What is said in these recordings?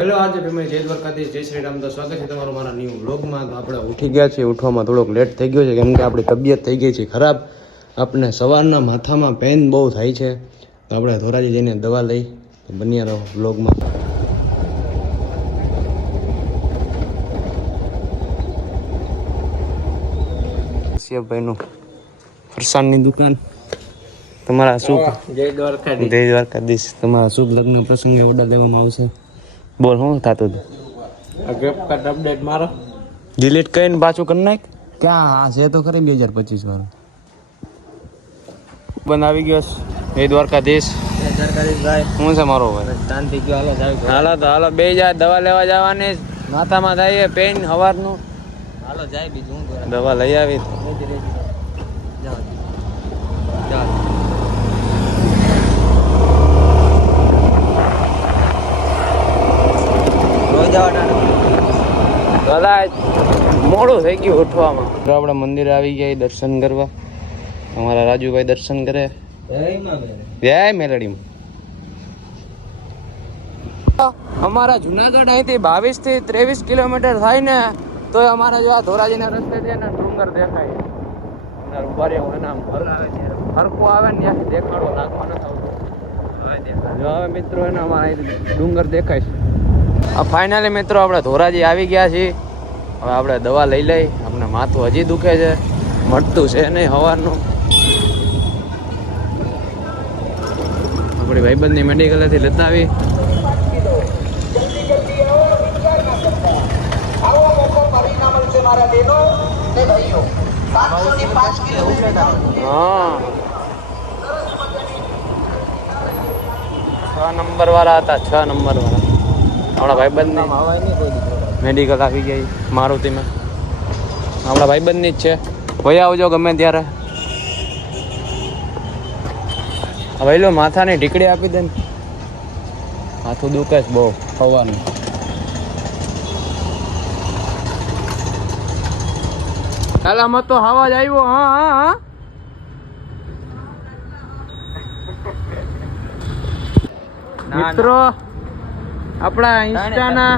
Hello આજે family જય દ્વારકાધીશ જય શ્રી રામ તો સ્વાગત છે તમારું મારા ન્યૂ વ્લોગમાં. તો આપણે ઉઠી ગયા છીએ. ઉઠવામાં થોડોક લેટ થઈ ગયો છે કેમ કે આપણી તબિયત થઈ ગઈ છે ખરાબ. આપણે સવારના માથામાં પેન બહુ થાય છે તો આપણે ધોરાજી જઈને દવા લઈ બન્યા રહો વ્લોગમાં. શિવભાઈનું ફરસાણની દુકાન. તમારા શુભ જય દ્વારકાધીશ. જય દ્વારકાધીશ. તમારા શુભ લગ્ન પ્રસંગે ઓર્ડર લેવામાં આવશે. બોલ શું થતું હતું? આ ગિફ્ટ કાર્ડ અપડેટ મારો ડિલીટ કરીને પાછું કરી નાખ. ક્યાં હા છે તો ખરી 2025 વાળો બંધ આવી ગયો. જય દ્વારકાધીશ. ભાઈ શું છે મારો ભાઈ? શાંતિ ગયો. હાલો જાવ. હાલો તો હાલો બે જા દવા લેવા જવાની માથામાં થાય પેન સવારનું. હાલો જાય બીજું હું દવા લઈ આવી. જાવ જાવ. મોડું થઈ ગયું ઉઠવામાં. તો આપણે મંદિરે આવી ગયા દર્શન કરવા. અમારા રાજુભાઈ દર્શન કરે. જય મેલડીમાં. અમારા જુનાગઢ અહીંથી 22 થી 23 કિલોમીટર થાય ને તો અમારા જો આ ધોરાજીના રસ્તે છે ને ડુંગર દેખાય. ઉભા રહ્યો એના હરકો આવે ને ત્યાંથી દેખાડો નાખવાનો થતો. હવે મિત્રો એને અમારા ડુંગર દેખાય છે. ફાઇનલી મિત્રો આપણે ધોરાજી આવી ગયા છીએ. હવે આપણે દવા લઈ લઈ. આપણે માથું હજી દુખે છે, મળતું છે નહીં સવારનું. આપણી ભાઈબંધની મેડિકલેથી લેતા આવી. હા 6 નંબર વાળા હતા. 6 નંબર વાળા આપણા ભાઈબંધની મેડિકલ આવી ગઈ મારુતિમાં. આપણા ભાઈબંધની જ છે. ભાઈ આવજો ગમે ત્યારે. હવે લો માથાની ઢીકડી આપી દે ને. માથું દુખે છે બહુ સવારનું. કાલામાં તો અવાજ આવ્યો. હા હા હા મિત્રો આપણા ઇન્સ્ટાના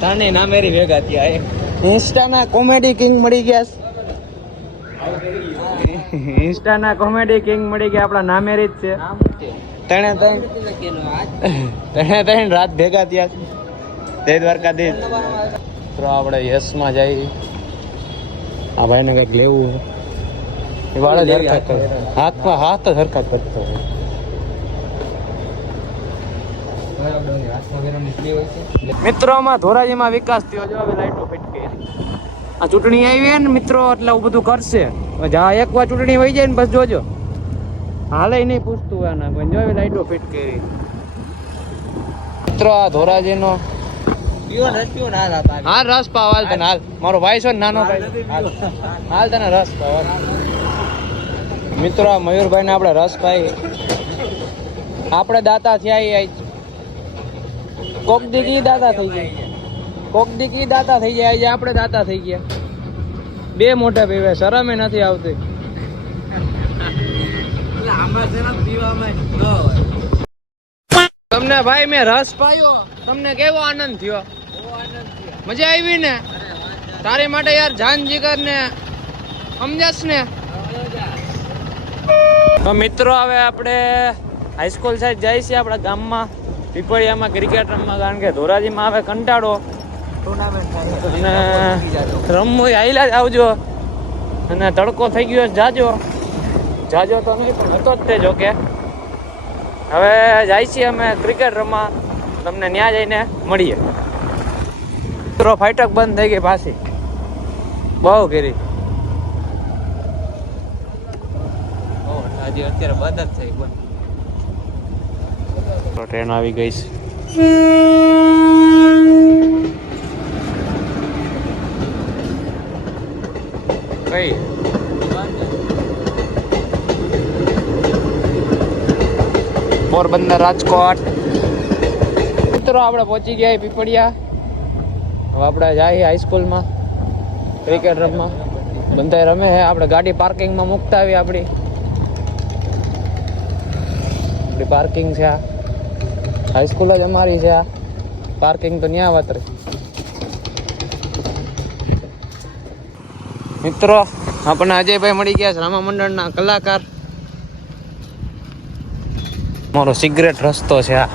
તાને નામેરી ભેગા થયા. ઇન્સ્ટાના કોમેડી કિંગ મળી ગયા. ઇન્સ્ટાના કોમેડી કિંગ મળી ગયા. આપણા નામેરી જ છે. ત્રણે રાત ભેગા થયા. જય દ્વારકાધીશ. તો આપણે યશમાં જઈએ. આ ભાઈને કંઈક લેવું. એ વાળા જ હરખા કરે. હાથમાં હાથ જ હરખા કરતો હોય. મિત્રોમાં ધોરાજીમાં વિકાસ થયો. જો હવે લાઈટો ફિટ કરી. આ ચૂંટણી આવી ને મિત્રો એટલે આવું બધું કરશે. જા એકવાર ચૂંટણી વહી જાય ને બસ જોજો. હાલે નહીં પૂછતું હોય ના કોઈ. જો હવે લાઈટો ફિટ કરી. મિત્રો આ ધોરાજીનો હાલ રસ પાવ. હાલ તને હાલ. મારો ભાઈ છે ને નાનો ભાઈ. હાલ તને રસ પાવ. મિત્રો આ મયુરભાઈ ને આપણે રસ પાઈ. આપણે દાતા થયા. કોક દીકી દાતા થઈ ગયા. કોક દીકી દાતા થઈ જાય. આજે આપણે દાતા થઈ ગયા. બે મોટા પીવે. શરમે નથી આવતી. તમને ભાઈ મેં રસ પાયો. તમને કેવો આનંદ થયો? મજા આવી ને? તારી માટે યાર જાન જીગર ને સમજાસ ને. તો મિત્રો હવે આપણે હાઈસ્કૂલ સાઈડ જાય છે. આપણા ગામમાં પીપળિયામાં ક્રિકેટ રમવા. કારણ કે ધોરાજીમાં આવે કંટાળો અને રમવું આઈલા જ આવજો. અને તડકો થઈ ગયો જાજો. જાજો તો નહીં પણ હતો જ તે. જો કે હવે જાય છીએ અમે ક્રિકેટ રમવા. તમને ત્યાં જઈને મળીએ. મિત્રો ફાઈટક બંધ થઈ ગઈ પાછી. બહુ કરી હજી અત્યારે બંધ જ થઈ. બંધ ટ્રેન આવી ગઈ છે. કઈ પોરબંદર રાજકોટ. મિત્રો આપણે પહોંચી ગયા પીપળિયા. હવે આપણે જઈએ હાઈસ્કૂલમાં ક્રિકેટ રમવા. બંધાઈ રમે છે. આપણે ગાડી પાર્કિંગમાં મૂકતા આવી. આપણી પાર્કિંગ છે. હાઈસ્કૂલ જ અમારી છે. પાર્કિંગ તો ન્યા વાત રહી. મિત્રો આપણને અજયભાઈ મળી ગયા છે, રામા મંડળના કલાકાર. મારો સિગરેટ રસ્તો છે આ.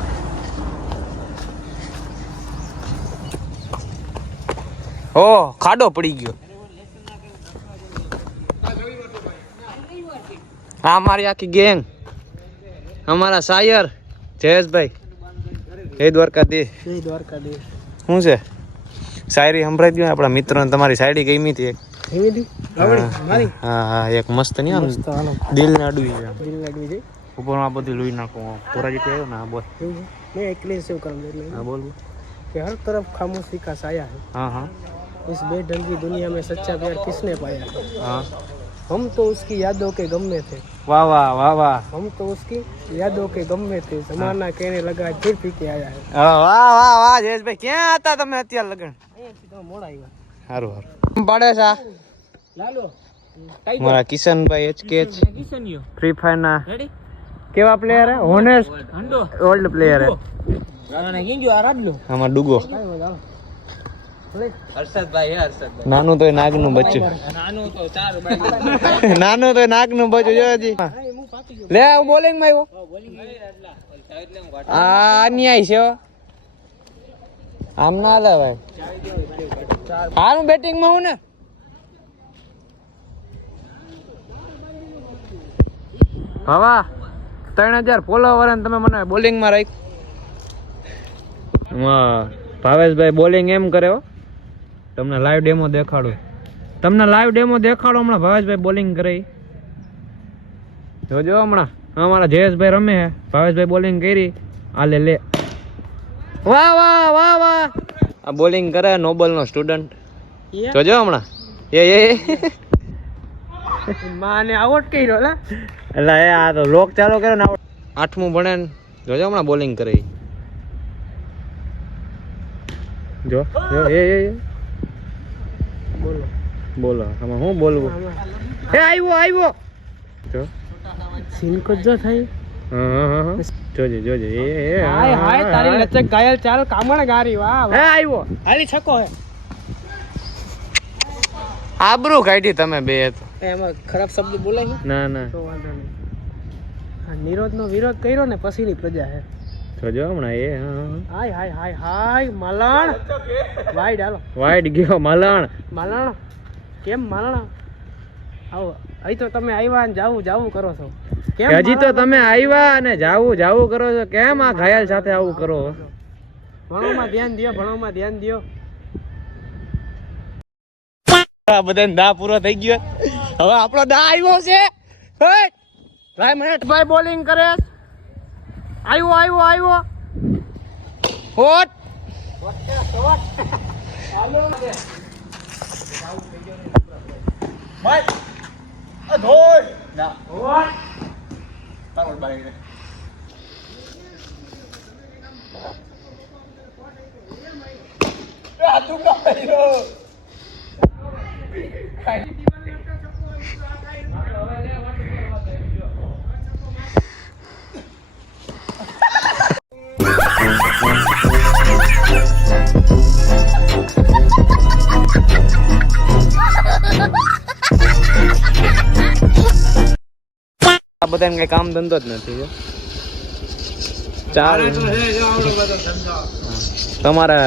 ઓ ખાડો પડી ગયો. આ મારી આખી ગેંગ, અમારા શાયર જયેશભાઈ. જય દ્વારકાધીશ. જય દ્વારકાધીશ. શું છે શાયરી સંભળાઈ દઉં આપણા મિત્રોને. તમારી શાયરી ગમી હતી એક. હા હા, એક મસ્ત નહીં આમ દિલ ને અડવી છે. ઉપર આ બધી લોહી નાખું. ધોરાજી થી આવ્યો ને આ બોલ. मैं अखिलेश से कर ले હા બોલ. कि हर तरफ खामोशी का साया है, હા હા इस बेढंगी दुनिया में सच्चा प्यार किसने पाया है, હા. हम तो उसकी यादों के गम में थे, વાહ વાહ वाह वाह. हम तो उसकी यादों के गम में थे, जमाना कहने लगा फिर पी के आया है. વાહ વાહ વાહ જયેશભાઈ, ક્યાં હતા તમે અત્યારે લગન? मोड़ा આવ્યા. સારું સારું. પાડે છે આ લાલો મારા કિશનભાઈ એચકેચ કિશનયો ફ્રી ફાયર ના રેડી કેવા પ્લેયર હે? હોનેસ્ટ હંડો ઓલ્ડ પ્લેયર હે. ગાના ગીંજો આ રાડલો આમાં ડુગો હર્ષદભાઈ હે હર્ષદભાઈ નાનું તો નાગનું બચ્ચું. નાનું તો 4 બાય નાનું તો નાગનું બચ્ચું જોજી. લે હું બોલિંગ માં આવ્યો. બોલિંગ એટલા એટલે હું આ અન્યાય છે હો. આમ ના લે ભાઈ. હારું બેટિંગ માં હું ને હવા 3000 ફોલોવર અને તમે મને બોલિંગ માં રાખ. ભાવેશભાઈ બોલિંગ એમ કરે હો. તમને લાઈવ ડેમો દેખાડું. હમણાં ભાવેશભાઈ બોલિંગ કરે ઈ. જોજો હમણાં અમારા જયેશભાઈ રમે હે. ભાવેશભાઈ બોલિંગ કરી. આ લે વાહ વાહ વાહ વાહ. આ બોલિંગ કરે નોબલ નો સ્ટુડન્ટ. જોજો હમણાં એ માને આઉટ કર્યો લા. એટલે એ આ તો લોક ચાલો કર્યો ને 8મું ભણે ને. જોજો હમણાં બોલિંગ કરે ઈ. જો જો એ બોલો બોલો આમાં હું બોલવું. એ આવ્યો જો સીન કો જો થઈ. હા જોજે એ હાય હાય તારી લચક ઘાયલ ચાલ કામણ ગારી. વાહ એ આવ્યો. હાલી છકો હે. આબરૂ કાઢી તમે બે તો. એમાં ખરાબ શબ્દ બોલાય ના ના તો વાંધો નહીં. આ નિરોધ નો વિરોધ કર્યો ને પછીની પ્રજા હે. જોજો હમણાં એ હાય હાય હાય હાય માલણ વાઈડ હાલો વાઈડ ગયો માલણ. માલણ કેમ માલણ આવો અહીં તો તમે આવ્યા ને જાવું કરો છો કેમ? હજી તો તમે આવ્યા અને જાવું કરો છો. કેમ આ ઘાયલ સાથે આવું કરો? ભણવામાં ધ્યાન દ્યો, ભણવામાં ધ્યાન દ્યો. આ બધાને દા પૂરો થઈ ગયો. હવે આપણો દા આવ્યો છે. ભાઈ મિનિટ ભાઈ બોલિંગ કરે. આવ્યો હોટ. આ બધાને કઈ કામ ધંધો જ નથી. તમારે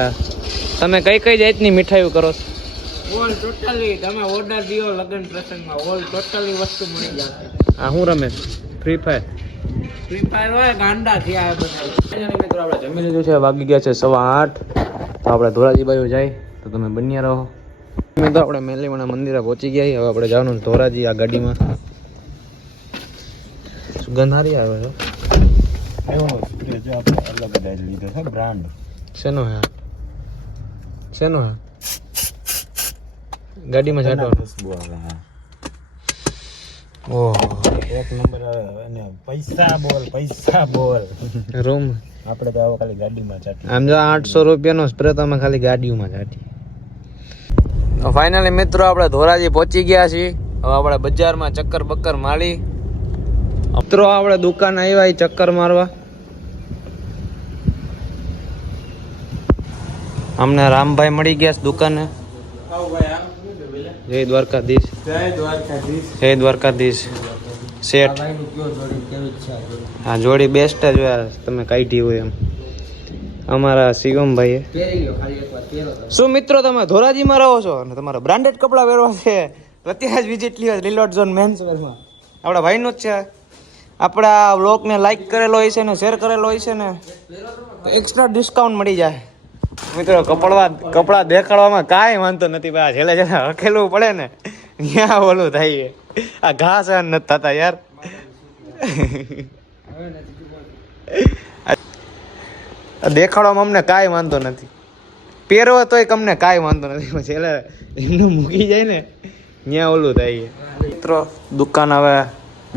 તમે કઈ જાતની મીઠાઈઓ કરો છો? ઓલ ટોટલી તમે ઓર્ડર દિયો લગન પ્રસંગમાં ઓલ ટોટલી વસ્તુ મળી જશે. આ હું રમે ફ્રી ફાયર હોય ગાંડા થયા આ બધા. મિત્રો આપણે જમી લીધું છે. વાગી ગયા છે 8:15. તો આપણે ધોરાજી બાજુ જાય તો તમે બન્યા રહો. તો આપણે મેલીવાણા મંદિરે પહોંચી ગયા. હવે આપણે જવાનું ધોરાજી આ ગાડીમાં. સુગંધ સારી આવે છે. શેનો હે ગાડીમાં છાંટવાનું. ઓહ એક નંબર અને પૈસા બોલ રૂમ આપણે તો આવો ખાલી ગાડીમાં ચાટી. આમ જો 800 રૂપિયાનો સ્પ્રે તો અમે ખાલી ગાડીઓમાં ચાટી. તો ફાઇનલી મિત્રો આપણે ધોરાજી પહોંચી ગયા છીએ. હવે આપણે બજારમાં ચક્કર મારી. મિત્રો આપણે દુકાન આવ્યા ચક્કર મારવા. અમને રામભાઈ મળી ગયા છે દુકાને. જય દ્વારકાધીશ. જય દ્વારકાધીશ. શેઠ હા જોડી બેસ્ટ જ હોય તમે કાઢી હોય એમ. અમારા શિવમભાઈ શું મિત્રો તમે ધોરાજીમાં રહો છો અને તમારા બ્રાન્ડેડ કપડાં પહેરવા છે તો અત્યારે જ વિઝિટ લ્યો રિલોટ ઝોન મેન્સ વેરમાં. આપણા ભાઈનું જ છે. આપણા વ્લોગને લાઈક કરેલો હોય છે ને શેર કરેલો હોય છે ને તો એક્સ્ટ્રા ડિસ્કાઉન્ટ મળી જાય. મિત્રો કપડાં દેખાડવામાં કાંઈ વાંધો નથી ભાઈ. છેલ્લે છેલ્લે હકેલવું પડે ને ત્યાં ઓલું થાય. આ ઘાસ નથી થતા યાર. દેખાડવામાં અમને કાંઈ વાંધો નથી. પહેરવો તોય અમને કાંઈ વાંધો નથી. છેલ્લે એમને મૂકી જાય ને ત્યાં ઓલું થાય. મિત્રો દુકાન હવે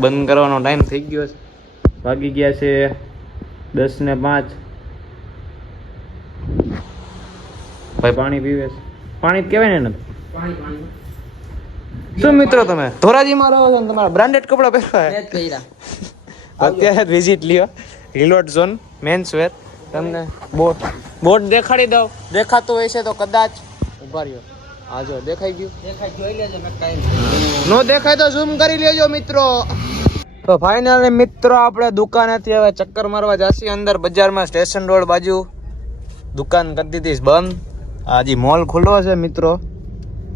બંધ કરવાનો ટાઈમ થઈ ગયો છે. વાગી ગયા છે 10:05. ભાઈ પાણી પીવે છે. પાણી જ કહેવાય ને. શું મિત્રો તમે ધોરાજીમાં રહો છો ને તમારા બ્રાન્ડેડ કપડા પહેરવા અત્યારે જ વિઝિટ લ્યો રિલોટ ઝોન મેન્સ વેર. તમને બોર્ડ દેખાડી દઉં. દેખાતું હોય છે તો કદાચ ઉભા રહ્યો. હા જો દેખાઈ ગયું. નો દેખાય તો ઝૂમ કરી લેજો મિત્રો. તો ફાઇનલી મિત્રો આપણે દુકાનેથી હવે ચક્કર મારવા જઈએ અંદર બજારમાં સ્ટેશન રોડ બાજુ. દુકાન કરી દીધી બંધ. આજે મોલ ખુલ્લો છે મિત્રો.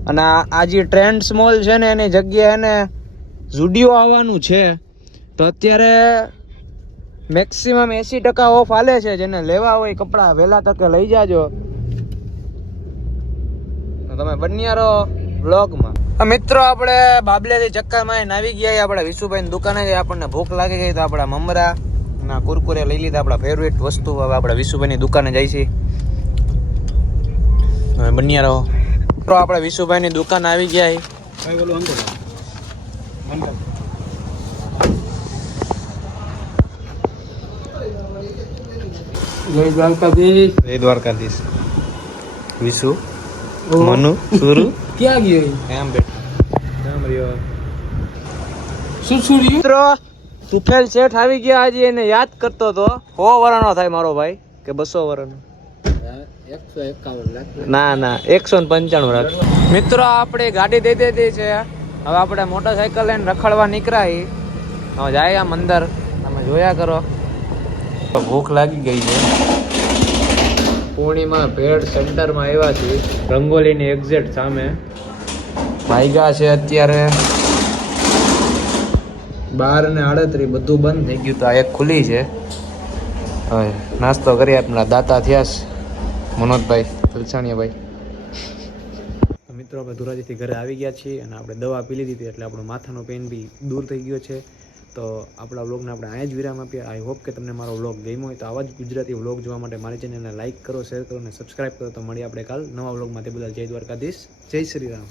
અને આ જે ટ્રેન્ડ્સ મોલ છે ને એની જગ્યાએ એને ઝુડિયો આવવાનું છે. તો અત્યારે મેક્સિમમ 80% ઓફ હાલે છે. જેને લેવા હોય કપડાં વહેલા તકે લઈ જાજો. તમે બન્યા રહો વ્લોગમાં. મિત્રો આપણે બાબલેથી ચક્કર મારીને આવી ગયા આપણે વિશુભાઈની દુકાને. આપણને ભૂખ લાગી ગઈ તો આપણા મમરા ના કુરકુરે લઈ લીધા. આપણા ફેવરેટ વસ્તુ હવે આપણે વિશુભાઈની દુકાને જાય છે. તમે બન્યા રહો. તો આપણે વિશુભાઈની દુકાન આવી ગયા. જય દ્વારકાધીશ. જય દ્વારકાધીશ. વિશુ મનુ સુરુ ક્યાં ગયો એમ બેઠો. શું સુર્યું મિત્રો તુફેલ શેઠ આવી ગયા. આજે એને યાદ કરતો હતો. 100 વર્ષનો થાય મારો ભાઈ કે 200 વર્ષનો? 151 લાખ. ના 195 લાખ. મિત્રો આપણે ગાડી દઈ દીધી છે. હવે આપણે મોટરસાયકલ લઈને રખડવા નીકળ્યા. હવે જાય આમ અંદર. તમે જોયા કરો. ભૂખ લાગી ગઈ છે. પૂર્ણિમા ભેળ સેન્ટરમાં આવ્યા છે. રંગોલીની એક્ઝેક્ટ સામે ભાઈગા છે અત્યારે 12:38. બધું બંધ થઈ ગયું. તો આ એક ખુલ્લી છે. હવે નાસ્તો કરી આપણા દાતા થયા છે મનોજભાઈ તલસાણીયાભાઈ. મિત્રો આપણે ધોરાજીથી ઘરે આવી ગયા છીએ અને આપણે દવા પી લીધી હતી એટલે આપણો માથાનો પેઇન બી દૂર થઈ ગયો છે. તો આપણા વ્લોગને આપણે અહીંયા જ વિરામ આપીએ. આઈ હોપ કે તમને મારો વ્લોગ ગમ્યો હોય તો આવા જ ગુજરાતી વ્લોગ જોવા માટે મારી ચેનલને લાઈક કરો, શેર કરો અને સબસ્ક્રાઈબ કરો. તો મળીએ આપણે કાલ નવા વ્લોગમાં. તે બદલ જય દ્વારકાધીશ. જય શ્રી રામ.